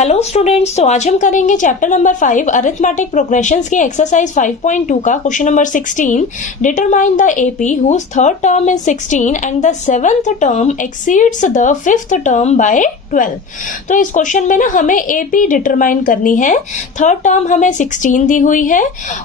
Hello students, तो आज हम करेंगे चैप्टर नंबर 5 अरिथमेटिक प्रोग्रेशंस के एक्सरसाइज 5.2 का question number 16। Determine the AP whose third term is 16 and the seventh term exceeds the fifth term by 12। तो इस question में ना हमें एपी डिटरमाइन करनी है। थर्ड टर्म हमें 16 दी हुई है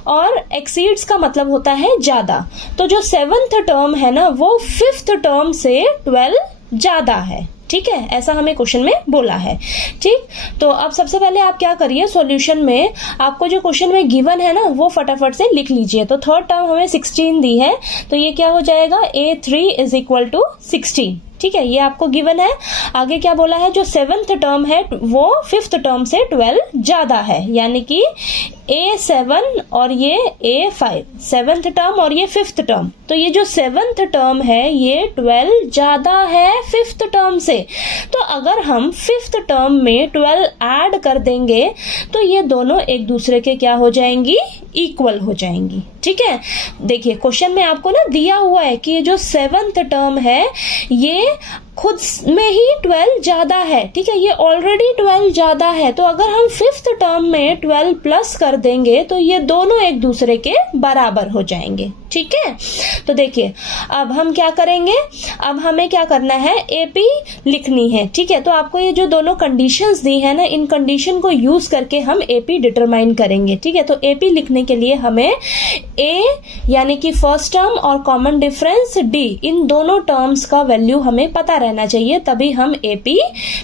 और एक्सीड्स का मतलब होता है ज्यादा। तो जो सेवंथ टर्म है ना वो फिफ्थ टर्म से 12 ज्यादा है। ठीक है, ऐसा हमें क्वेश्चन में बोला है। ठीक, तो अब सबसे पहले आप क्या करिए, सॉल्यूशन में आपको जो क्वेश्चन में गिवन है ना वो फटाफट से लिख लीजिए। तो थर्ड टर्म हमें 16 दी है, तो ये क्या हो जाएगा, A3 इज इक्वल टू 16। ठीक है, ये आपको गिवन है। आगे क्या बोला है, जो सेवंथ टर्म है वो फिफ्थ टर्म से 12 ज्यादा है, यानी कि A7 और ये A5, सेवंथ टर्म और ये फिफ्थ टर्म। तो ये जो सेवंथ टर्म है ये 12 ज्यादा है फिफ्थ टर्म से। तो अगर हम फिफ्थ टर्म में 12 ऐड कर देंगे तो ये दोनों एक दूसरे के क्या हो जाएंगी, इक्वल हो जाएंगी। ठीक है, देखिए क्वेश्चन में आपको ना दिया हुआ है कि ये जो सेवंथ टर्म है ये खुद में ही 12 ज्यादा है। ठीक है, ये ऑलरेडी 12 ज्यादा है, तो अगर हम फिफ्थ टर्म में 12 प्लस कर देंगे तो ये दोनों एक दूसरे के बराबर हो जाएंगे। ठीक है, तो देखिए अब हम क्या करेंगे, अब हमें क्या करना है, एपी लिखनी है। ठीक है, तो आपको ये जो दोनों कंडीशंस दी है ना, इन कंडीशन को यूज करके हम एपी डिटरमाइन करेंगे। ठीक है, तो एपी लिखने के लिए हमें ए यानी कि फर्स्ट टर्म और कॉमन डिफरेंस डी, इन दोनों टर्म्स का वैल्यू हमें पता रहना चाहिए, तभी हम एपी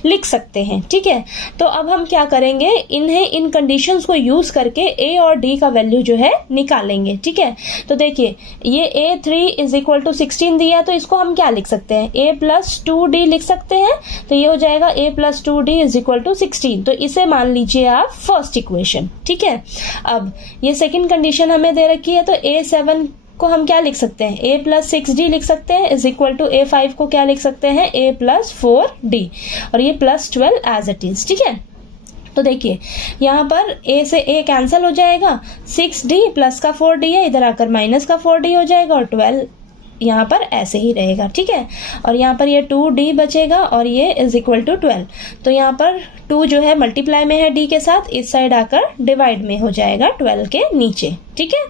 लिख सकते हैं। ठीक है, तो अब हम क्या करेंगे, इन्हें इन कंडीशंस को यूज करके ए और डी का वैल्यू जो है निकालेंगे। ठीक है, तो देखिए ये A3 इज इक्वल टू 16 दिया, तो इसको हम क्या लिख सकते हैं, A प्लस 2D लिख सकते हैं। तो ये हो जाएगा A plus 2D is equal to 16। तो इसे मान लीजिए आप फर्स्ट इक्वेशन। ठीक है, अब ये सेकेंड कंडीशन हमें दे रखी है, तो A7 को हम क्या लिख सकते हैं, A प्लस 6D लिख सकते हैं इज इक्वल टू A5 को क्या लिख सकते हैं, A प्लस 4D, और ये प्लस 12 एज इट इज। ठीक है, तो देखिए यहाँ पर A से A कैंसिल हो जाएगा, 6D प्लस का 4D है, इधर आकर माइनस का 4D हो जाएगा, और 12 यहाँ पर ऐसे ही रहेगा। ठीक है, और यहाँ पर ये 2D बचेगा और ये इज इक्वल टू 12। तो यहाँ पर 2 जो है मल्टीप्लाई में है D के साथ, इस साइड आकर डिवाइड में हो जाएगा 12 के नीचे। ठीक है,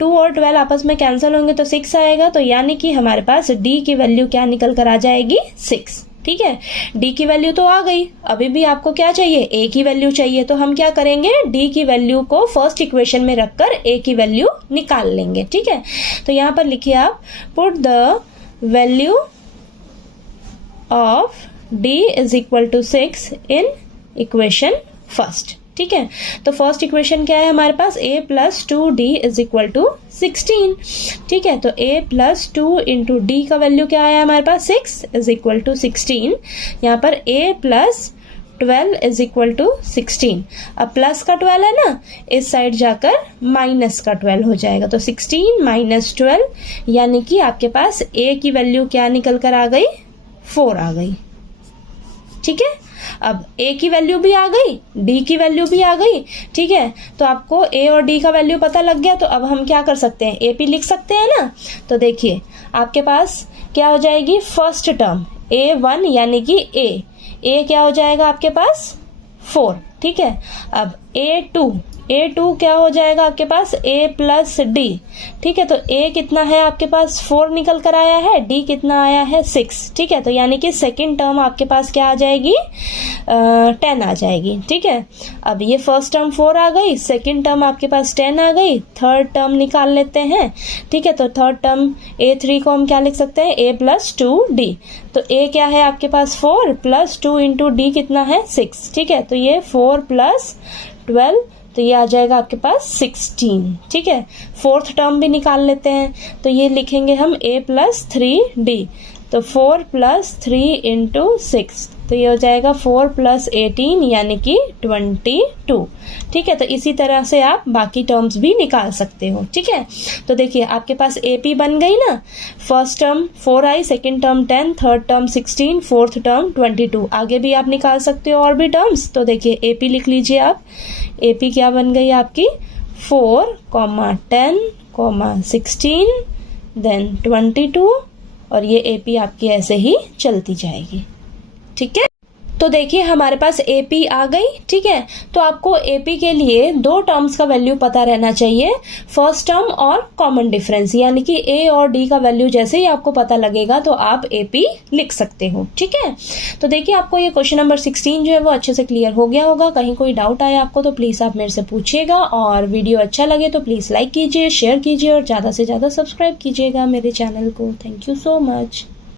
2 और 12 आपस में कैंसिल होंगे तो 6 आएगा, तो यानी कि हमारे पास D की वैल्यू क्या निकल कर आ जाएगी, 6। ठीक है, D की वैल्यू तो आ गई, अभी भी आपको क्या चाहिए, A की वैल्यू चाहिए। तो हम क्या करेंगे, D की वैल्यू को फर्स्ट इक्वेशन में रखकर A की वैल्यू निकाल लेंगे। ठीक है, तो यहाँ पर लिखिए आप, put the value of D is equal to 6 in equation first. ठीक है, तो फर्स्ट इक्वेशन क्या है हमारे पास, A plus 2D is equal to 16। ठीक है, तो A प्लस 2 इंटू D का वैल्यू क्या आया हमारे पास, 6 इज इक्वल टू 16। यहाँ पर A plus 12 is equal to 16। अब प्लस का 12 है ना, इस साइड जाकर माइनस का 12 हो जाएगा, तो 16 माइनस 12, यानी कि आपके पास A की वैल्यू क्या निकल कर आ गई, 4 आ गई। ठीक है, अब A की वैल्यू भी आ गई, D की वैल्यू भी आ गई। ठीक है, तो आपको A और D का वैल्यू पता लग गया, तो अब हम क्या कर सकते हैं, AP लिख सकते हैं ना। तो देखिए आपके पास क्या हो जाएगी, फर्स्ट टर्म A1 यानी कि A क्या हो जाएगा आपके पास, 4। ठीक है, अब A2 क्या हो जाएगा आपके पास, A प्लस D। ठीक है, तो A कितना है आपके पास, 4 निकल कर आया है, D कितना आया है, 6। ठीक है, तो यानी कि सेकेंड टर्म आपके पास क्या आ जाएगी, 10 आ जाएगी। ठीक है, अब ये फर्स्ट टर्म 4 आ गई, सेकेंड टर्म आपके पास 10 आ गई, थर्ड टर्म निकाल लेते हैं। ठीक है, तो थर्ड टर्म A3 को हम क्या लिख सकते हैं, A प्लस 2D। तो A क्या है आपके पास, 4 प्लस 2 इंटू D कितना है, 6। ठीक है, तो ये 4 प्लस 12, तो ये आ जाएगा आपके पास 16। ठीक है, फोर्थ टर्म भी निकाल लेते हैं, तो ये लिखेंगे हम A प्लस 3D, तो 4 प्लस 3 इंटू 6, तो ये हो जाएगा 4 प्लस 18 यानी कि 22। ठीक है, तो इसी तरह से आप बाकी टर्म्स भी निकाल सकते हो। ठीक है, तो देखिए आपके पास AP बन गई ना, फर्स्ट टर्म 4 आई, second term 10, third term 16, fourth term 22। आगे भी आप निकाल सकते हो और भी टर्म्स। तो देखिए AP लिख लीजिए आप, AP क्या बन गई आपकी, 4, 10, 16, देन 22, और ये AP आपकी ऐसे ही चलती जाएगी। ठीक है, तो देखिए हमारे पास AP आ गई, ठीक है। तो आपको AP के लिए दो टर्म्स का वैल्यू पता रहना चाहिए, फर्स्ट टर्म और कॉमन डिफरेंस, यानी कि A और D का वैल्यू जैसे ही आपको पता लगेगा तो आप AP लिख सकते हो, ठीक है। तो देखिए आपको ये क्वेश्चन नंबर 16 जो है वो अच्छे से क्लियर हो गया होगा। कहीं कोई डाउट आया आपको तो प्लीज़ आप मेरे से पूछिएगा, और वीडियो अच्छा लगे तो प्लीज़ लाइक कीजिए, शेयर कीजिए और ज़्यादा से ज़्यादा सब्सक्राइब कीजिएगा मेरे चैनल को। Thank you so much.